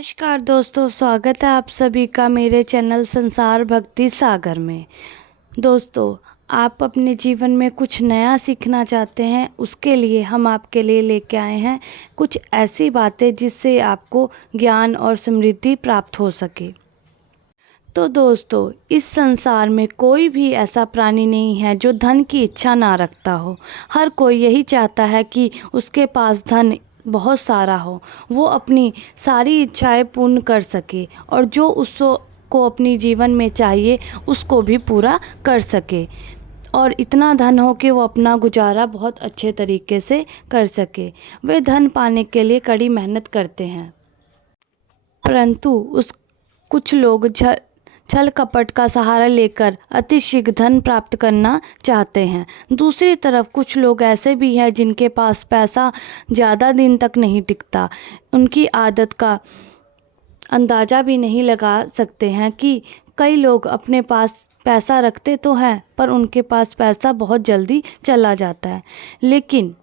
नमस्कार दोस्तों, स्वागत है आप सभी का मेरे चैनल संसार भक्ति सागर में। दोस्तों, आप अपने जीवन में कुछ नया सीखना चाहते हैं, उसके लिए हम आपके लिए लेके आए हैं कुछ ऐसी बातें जिससे आपको ज्ञान और समृद्धि प्राप्त हो सके। तो दोस्तों, इस संसार में कोई भी ऐसा प्राणी नहीं है जो धन की इच्छा ना रखता हो। हर कोई यही चाहता है कि उसके पास धन बहुत सारा हो, वो अपनी सारी इच्छाएं पूर्ण कर सके और जो उसको अपनी जीवन में चाहिए उसको भी पूरा कर सके और इतना धन हो कि वो अपना गुजारा बहुत अच्छे तरीके से कर सके। वे धन पाने के लिए कड़ी मेहनत करते हैं, परंतु कुछ लोग छल कपट का सहारा लेकर अतिशीघ्र धन प्राप्त करना चाहते हैं। दूसरी तरफ कुछ लोग ऐसे भी हैं जिनके पास पैसा ज़्यादा दिन तक नहीं टिकता। उनकी आदत का अंदाज़ा भी नहीं लगा सकते हैं कि कई लोग अपने पास पैसा रखते तो हैं पर उनके पास पैसा बहुत जल्दी चला जाता है। लेकिन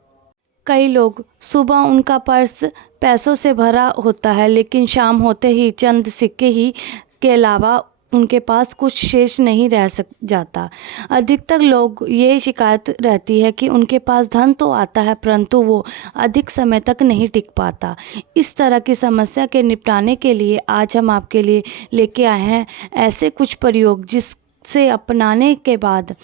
कई लोग सुबह उनका पर्स पैसों से भरा होता है, लेकिन शाम होते ही चंद सिक्के ही के अलावा उनके पास कुछ शेष नहीं रह जाता। अधिकतर लोग ये शिकायत रहती है कि उनके पास धन तो आता है परंतु वो अधिक समय तक नहीं टिक पाता। इस तरह की समस्या के निपटाने के लिए आज हम आपके लिए लेके आए हैं ऐसे कुछ प्रयोग जिससे अपनाने के बाद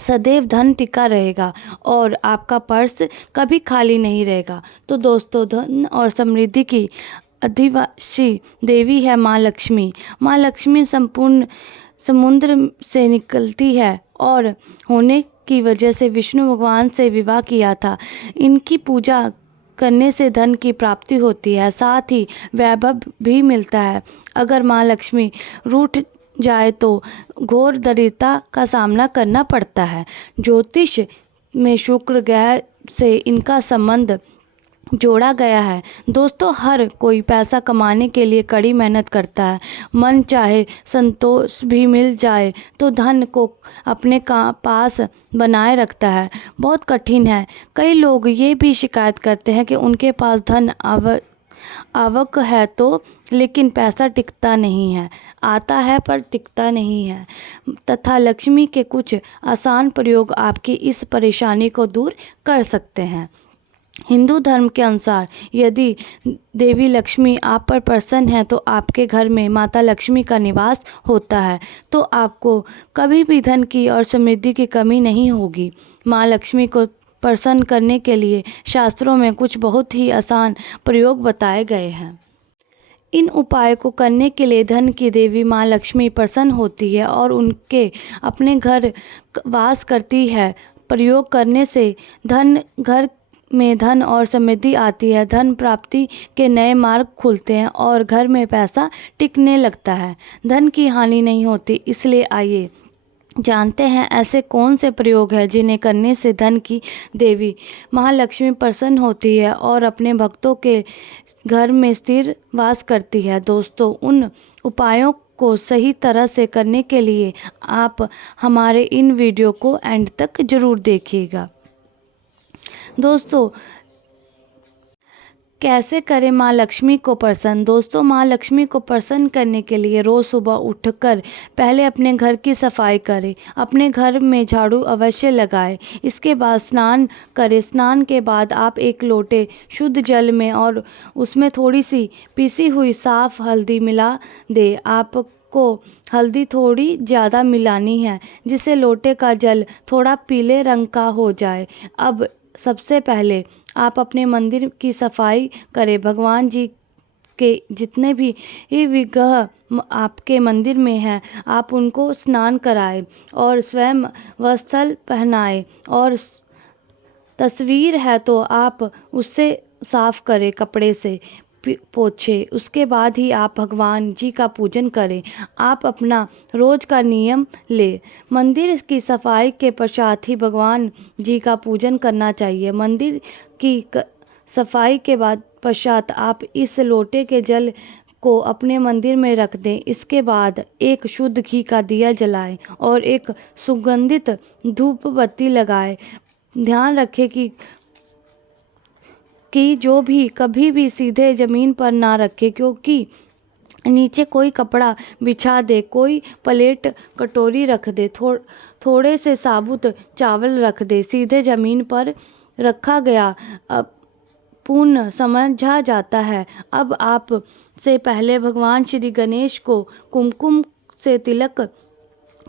सदैव धन टिका रहेगा और आपका पर्स कभी खाली नहीं रहेगा। तो दोस्तों, धन और समृद्धि की अधिवासी देवी है माँ लक्ष्मी। माँ लक्ष्मी संपूर्ण समुद्र से निकलती है और होने की वजह से विष्णु भगवान से विवाह किया था। इनकी पूजा करने से धन की प्राप्ति होती है, साथ ही वैभव भी मिलता है। अगर माँ लक्ष्मी रूठ जाए तो घोर दरिद्रता का सामना करना पड़ता है। ज्योतिष में शुक्र ग्रह से इनका संबंध जोड़ा गया है। दोस्तों, हर कोई पैसा कमाने के लिए कड़ी मेहनत करता है। मन चाहे संतोष भी मिल जाए तो धन को अपने पास बनाए रखता है बहुत कठिन है। कई लोग ये भी शिकायत करते हैं कि उनके पास धन आवक है तो लेकिन पैसा टिकता नहीं है, आता है पर टिकता नहीं है। तथा लक्ष्मी के कुछ आसान प्रयोग आपकी इस परेशानी को दूर कर सकते हैं। हिंदू धर्म के अनुसार यदि देवी लक्ष्मी आप पर प्रसन्न है तो आपके घर में माता लक्ष्मी का निवास होता है, तो आपको कभी भी धन की और समृद्धि की कमी नहीं होगी। माँ लक्ष्मी को प्रसन्न करने के लिए शास्त्रों में कुछ बहुत ही आसान प्रयोग बताए गए हैं। इन उपायों को करने के लिए धन की देवी माँ लक्ष्मी प्रसन्न होती है और उनके अपने घर वास करती है। प्रयोग करने से घर में धन और समृद्धि आती है, धन प्राप्ति के नए मार्ग खुलते हैं और घर में पैसा टिकने लगता है, धन की हानि नहीं होती। इसलिए आइए जानते हैं ऐसे कौन से प्रयोग हैं जिन्हें करने से धन की देवी महालक्ष्मी प्रसन्न होती है और अपने भक्तों के घर में स्थिर वास करती है। दोस्तों, उन उपायों को सही तरह से करने के लिए आप हमारे इन वीडियो को एंड तक ज़रूर देखिएगा। दोस्तों, कैसे करें माँ लक्ष्मी को प्रसन्न। दोस्तों, माँ लक्ष्मी को प्रसन्न करने के लिए रोज़ सुबह उठकर पहले अपने घर की सफाई करें, अपने घर में झाड़ू अवश्य लगाएं। इसके बाद स्नान करें। स्नान के बाद आप एक लोटे शुद्ध जल में और उसमें थोड़ी सी पीसी हुई साफ़ हल्दी मिला दें। आपको हल्दी थोड़ी ज़्यादा मिलानी है जिससे लोटे का जल थोड़ा पीले रंग का हो जाए। अब सबसे पहले आप अपने मंदिर की सफाई करें। भगवान जी के जितने भी विग्रह आपके मंदिर में हैं, आप उनको स्नान कराएं और स्वयं वस्त्र पहनाएं और तस्वीर है तो आप उससे साफ करें, कपड़े से पोछे। उसके बाद ही आप भगवान जी का पूजन करें। आप अपना रोज का नियम ले। मंदिर की सफाई के पश्चात ही भगवान जी का पूजन करना चाहिए। मंदिर की सफाई के बाद पश्चात आप इस लोटे के जल को अपने मंदिर में रख दें। इसके बाद एक शुद्ध घी का दिया जलाएं और एक सुगंधित धूप बत्ती लगाएं। ध्यान रखें कि कि जो भी कभी भी सीधे ज़मीन पर ना रखे, क्योंकि नीचे कोई कपड़ा बिछा दे, कोई प्लेट कटोरी रख दे, थोड़े से साबुत चावल रख दे, सीधे ज़मीन पर रखा गया पुण्य समझा जाता है। अब आप से पहले भगवान श्री गणेश को कुमकुम से तिलक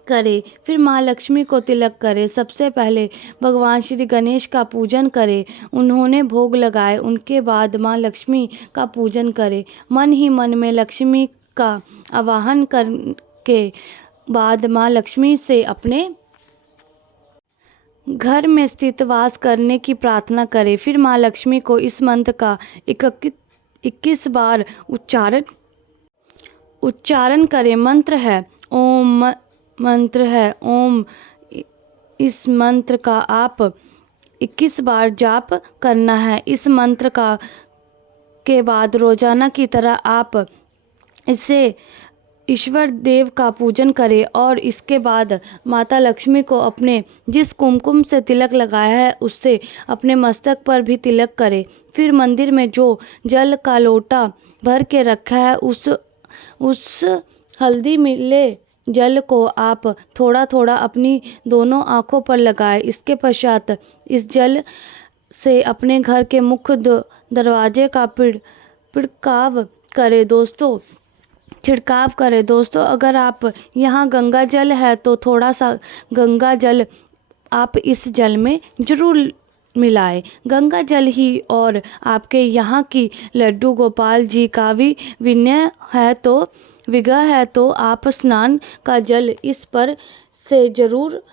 करे, फिर माँ लक्ष्मी को तिलक करे। सबसे पहले भगवान श्री गणेश का पूजन करे, उन्होंने भोग लगाए, उनके बाद माँ लक्ष्मी का पूजन करे। मन ही मन में लक्ष्मी का आवाहन करके बाद माँ लक्ष्मी से अपने घर में स्थित वास करने की प्रार्थना करें। फिर माँ लक्ष्मी को इस मंत्र का 21 बार उच्चारण करें। मंत्र है ओम। इस मंत्र का आप 21 बार जाप करना है। इस मंत्र के बाद रोजाना की तरह आप इसे ईश्वर देव का पूजन करें और इसके बाद माता लक्ष्मी को अपने जिस कुमकुम से तिलक लगाया है उससे अपने मस्तक पर भी तिलक करें। फिर मंदिर में जो जल का लोटा भर के रखा है उस हल्दी मिले जल को आप थोड़ा थोड़ा अपनी दोनों आँखों पर लगाएं। इसके पश्चात इस जल से अपने घर के मुख्य दरवाजे का छिड़काव करें दोस्तों। अगर आप यहाँ गंगा जल है तो थोड़ा सा गंगा जल आप इस जल में जरूर मिलाएं। गंगा जल ही और आपके यहाँ की लड्डू गोपाल जी का भी विग्रह है तो आप स्नान का जल इस पर से जरूर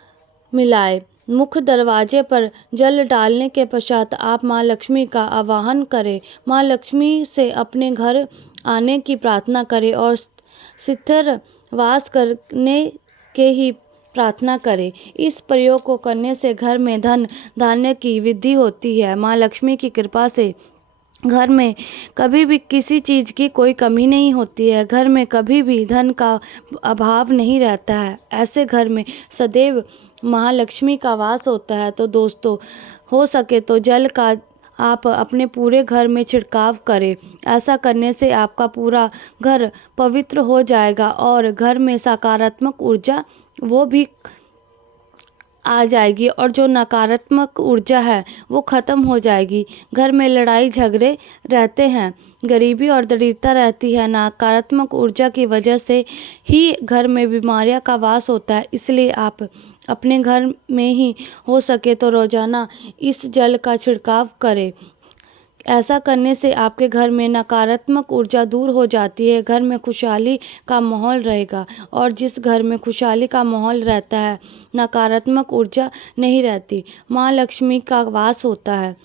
मिलाएं। मुख्य दरवाजे पर जल डालने के पश्चात आप माँ लक्ष्मी का आवाहन करें। माँ लक्ष्मी से अपने घर आने की प्रार्थना करें और स्थिर वास करने के ही प्रार्थना करें। इस प्रयोग को करने से घर में धन धान्य की वृद्धि होती है। माँ लक्ष्मी की कृपा से घर में कभी भी किसी चीज़ की कोई कमी नहीं होती है। घर में कभी भी धन का अभाव नहीं रहता है। ऐसे घर में सदैव महालक्ष्मी का वास होता है। तो दोस्तों, हो सके तो जल का आप अपने पूरे घर में छिड़काव करें। ऐसा करने से आपका पूरा घर पवित्र हो जाएगा और घर में सकारात्मक ऊर्जा वो भी आ जाएगी और जो नकारात्मक ऊर्जा है वो ख़त्म हो जाएगी। घर में लड़ाई झगड़े रहते हैं, गरीबी और दरिद्रता रहती है। नकारात्मक ऊर्जा की वजह से ही घर में बीमारियां का वास होता है। इसलिए आप अपने घर में ही हो सके तो रोज़ाना इस जल का छिड़काव करें। ऐसा करने से आपके घर में नकारात्मक ऊर्जा दूर हो जाती है। घर में खुशहाली का माहौल रहेगा और जिस घर में खुशहाली का माहौल रहता है नकारात्मक ऊर्जा नहीं रहती, माँ लक्ष्मी का वास होता है।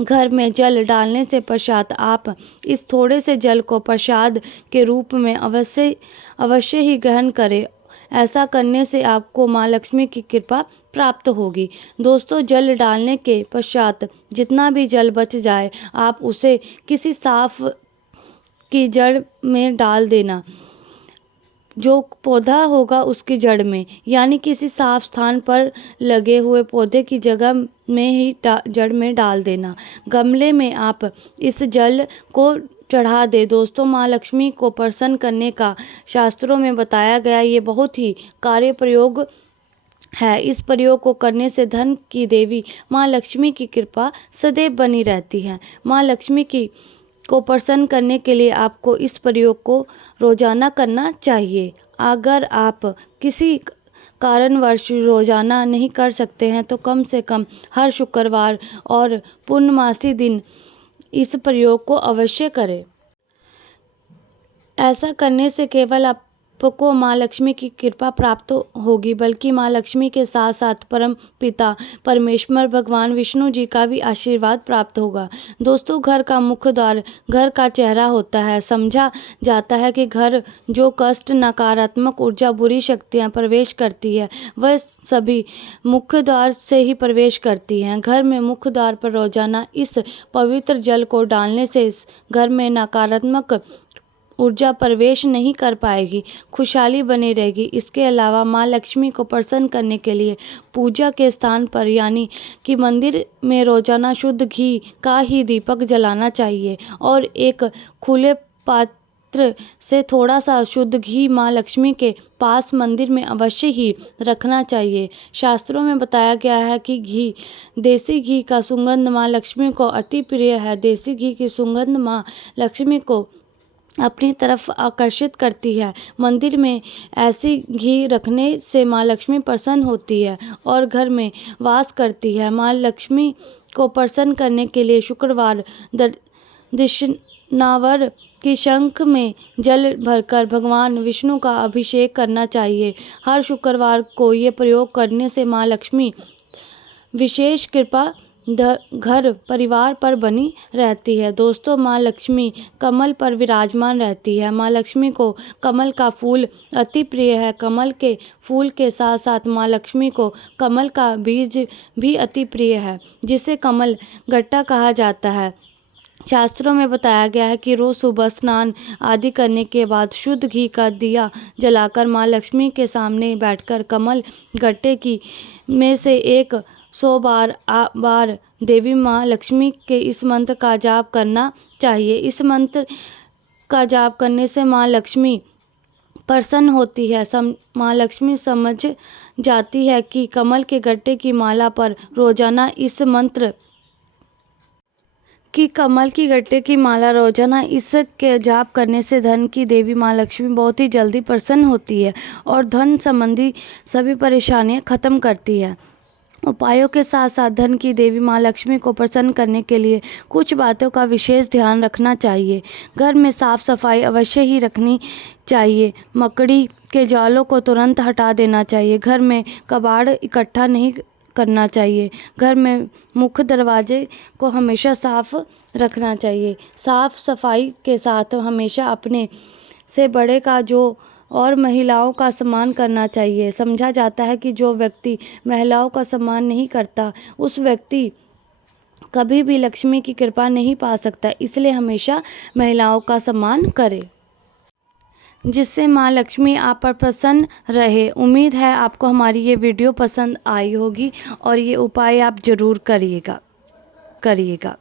घर में जल डालने से पश्चात आप इस थोड़े से जल को प्रसाद के रूप में अवश्य ही ग्रहण करें। ऐसा करने से आपको माँ लक्ष्मी की कृपा प्राप्त होगी। दोस्तों, जल डालने के पश्चात जितना भी जल बच जाए आप उसे किसी साफ की जड़ में डाल देना। जो पौधा होगा उसकी जड़ में, यानी किसी साफ स्थान पर लगे हुए पौधे की जगह में ही जड़ में डाल देना। गमले में आप इस जल को चढ़ा दे। दोस्तों, माँ लक्ष्मी को प्रसन्न करने का शास्त्रों में बताया गया ये बहुत ही कार्य प्रयोग है। इस प्रयोग को करने से धन की देवी माँ लक्ष्मी की कृपा सदैव बनी रहती है। माँ लक्ष्मी को प्रसन्न करने के लिए आपको इस प्रयोग को रोजाना करना चाहिए। अगर आप किसी कारणवश रोजाना नहीं कर सकते हैं तो कम से कम हर शुक्रवार और पूर्णमासी दिन इस प्रयोग को अवश्य करें। ऐसा करने से केवल आपको माँ लक्ष्मी की कृपा प्राप्त होगी, बल्कि माँ लक्ष्मी के साथ साथ परम पिता परमेश्वर भगवान विष्णु जी का भी आशीर्वाद प्राप्त होगा। दोस्तों, घर का मुख्य द्वार घर का चेहरा होता है। समझा जाता है कि घर जो कष्ट, नकारात्मक ऊर्जा, बुरी शक्तियाँ प्रवेश करती है वह सभी मुख्य द्वार से ही प्रवेश करती हैं। घर में मुख्य द्वार पर रोजाना इस पवित्र जल को डालने से इस घर में नकारात्मक ऊर्जा प्रवेश नहीं कर पाएगी, खुशहाली बनी रहेगी। इसके अलावा माँ लक्ष्मी को प्रसन्न करने के लिए पूजा के स्थान पर यानी कि मंदिर में रोजाना शुद्ध घी का ही दीपक जलाना चाहिए और एक खुले पात्र से थोड़ा सा शुद्ध घी माँ लक्ष्मी के पास मंदिर में अवश्य ही रखना चाहिए। शास्त्रों में बताया गया है कि देसी घी का सुगंध माँ लक्ष्मी को अति प्रिय है। देसी घी की सुगंध माँ लक्ष्मी को अपनी तरफ आकर्षित करती है। मंदिर में ऐसी घी रखने से माँ लक्ष्मी प्रसन्न होती है और घर में वास करती है। माँ लक्ष्मी को प्रसन्न करने के लिए शुक्रवार दक्षिणावर की शंख में जल भरकर भगवान विष्णु का अभिषेक करना चाहिए। हर शुक्रवार को ये प्रयोग करने से माँ लक्ष्मी विशेष कृपा घर परिवार पर बनी रहती है। दोस्तों, माँ लक्ष्मी कमल पर विराजमान रहती है। माँ लक्ष्मी को कमल का फूल अति प्रिय है। कमल के फूल के साथ साथ माँ लक्ष्मी को कमल का बीज भी अति प्रिय है, जिसे कमल गट्टा कहा जाता है। शास्त्रों में बताया गया है कि रोज सुबह स्नान आदि करने के बाद शुद्ध घी का दिया जलाकर माँ लक्ष्मी के सामने बैठकर कमल गट्टे की में से 100 बार देवी माँ लक्ष्मी के इस मंत्र का जाप करना चाहिए। इस मंत्र का जाप करने से माँ लक्ष्मी प्रसन्न होती है। माँ लक्ष्मी समझ जाती है कि कमल के गट्टे की माला पर रोजाना इस मंत्र कि कमल की गट्टे की माला रोजाना इसके जाप करने से धन की देवी माँ लक्ष्मी बहुत ही जल्दी प्रसन्न होती है और धन संबंधी सभी परेशानियां खत्म करती है। उपायों के साथ साथ धन की देवी माँ लक्ष्मी को प्रसन्न करने के लिए कुछ बातों का विशेष ध्यान रखना चाहिए। घर में साफ सफाई अवश्य ही रखनी चाहिए। मकड़ी के जालों को तुरंत हटा देना चाहिए। घर में कबाड़ इकट्ठा नहीं करना चाहिए। घर में मुख्य दरवाजे को हमेशा साफ रखना चाहिए। साफ सफाई के साथ हमेशा अपने से बड़े का जो और महिलाओं का सम्मान करना चाहिए। समझा जाता है कि जो व्यक्ति महिलाओं का सम्मान नहीं करता उस व्यक्ति कभी भी लक्ष्मी की कृपा नहीं पा सकता। इसलिए हमेशा महिलाओं का सम्मान करें, जिससे माँ लक्ष्मी आप पर प्रसन्न रहे। उम्मीद है आपको हमारी ये वीडियो पसंद आई होगी और ये उपाय आप ज़रूर करिएगा।